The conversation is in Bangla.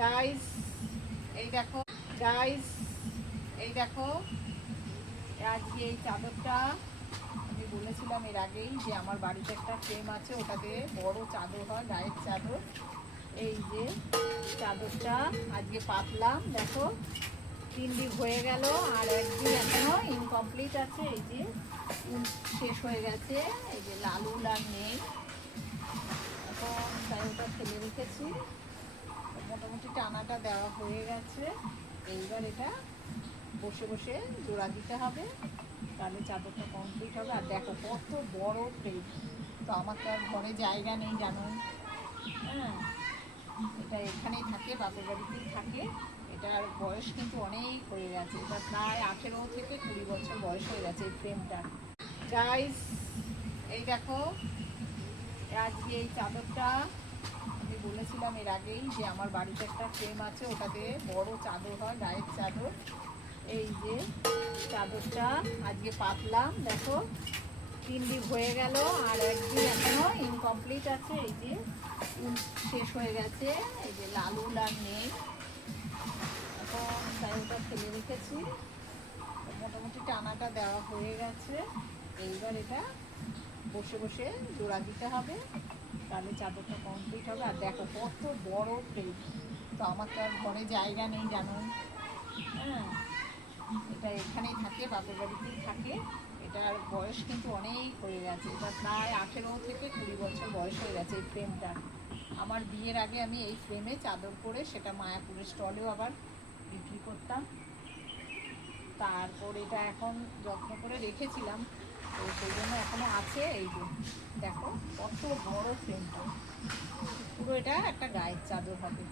গাইস এই দেখো গাইস এই দেখো আজকে এই চাদরটা আমি বলেছিলাম এর আগেই যে আমার বাড়িতে একটা ফ্রেম আছে, ওটাতে বড় চাদর হয়, গায়ের চাদর। এই যে চাদরটা আজকে পাতলাম, দেখো 3 দিন হয়ে গেল আর একদিন এখনো ইনকমপ্লিট আছে। এই যে শেষ হয়ে গেছে, এই যে লাল উল আর নেই, এখন তাই ওটা ফেলে রেখেছি। মোটামুটি টানাটা দেওয়া হয়ে গেছে। এইবার এটা বসে বসে জোড়া দিতে হবে, তাহলে চাদরটা কমপ্লিট হবে। আর দেখো কত বড় ফ্রেম, তো আমার তো আর ঘরে জায়গা নেই জানো। হ্যাঁ, এটা এখানেই থাকে, বাপের বাড়িতেই থাকে। এটার বয়স কিন্তু অনেক হয়ে গেছে, এটা প্রায় 18 থেকে 20 বছর বয়স হয়ে গেছে এই ফ্রেমটা। গাইস এই দেখো আজকে এই চাদরটা আমি বলেছিলাম এর আগেই যে আমার বাড়িতে একটা ফ্রেম আছে, ওটাতে বড় চাদর হয়, গায়ের চাদর। এই যে চাদরটা আজকে পাতলাম, দেখো 3 দিন হয়ে গেল আর একদিন এখনো ইনকমপ্লিট আছে। এই যে শেষ হয়ে গেছে, এই যে লাল উল আর নেই, এখন তাই ওটা ফেলে রেখেছি। মোটামুটি টানাটা দেওয়া হয়ে গেছে। এইবার এটা বসে বসে জোড়া দিতে হবে, তাহলে চাদরটা কমপ্লিট হবে। আর দেখো কত বড় ফ্রেম, তো আমার তো আর ঘরে জায়গা নেই জানো। হ্যাঁ, এটা এখানেই থাকে, বাপের বাড়িতেই থাকে। এটার বয়স কিন্তু অনেক হয়ে গেছে, এটা প্রায় 18 থেকে 20 বছর বয়স হয়ে গেছে এই ফ্রেমটা। আমার বিয়ের আগে আমি এই ফ্রেমে চাদর করে সেটা মায়াপুরের স্টলেও আবার বিক্রি করতাম। তারপর এটা এখন যত্ন করে রেখেছিলাম, তো সেই জন্য এখনো আছে। এই যে দেখো কত বড় ফ্রেমটা, পুরো এটা একটা গায়ের চাদর হবে।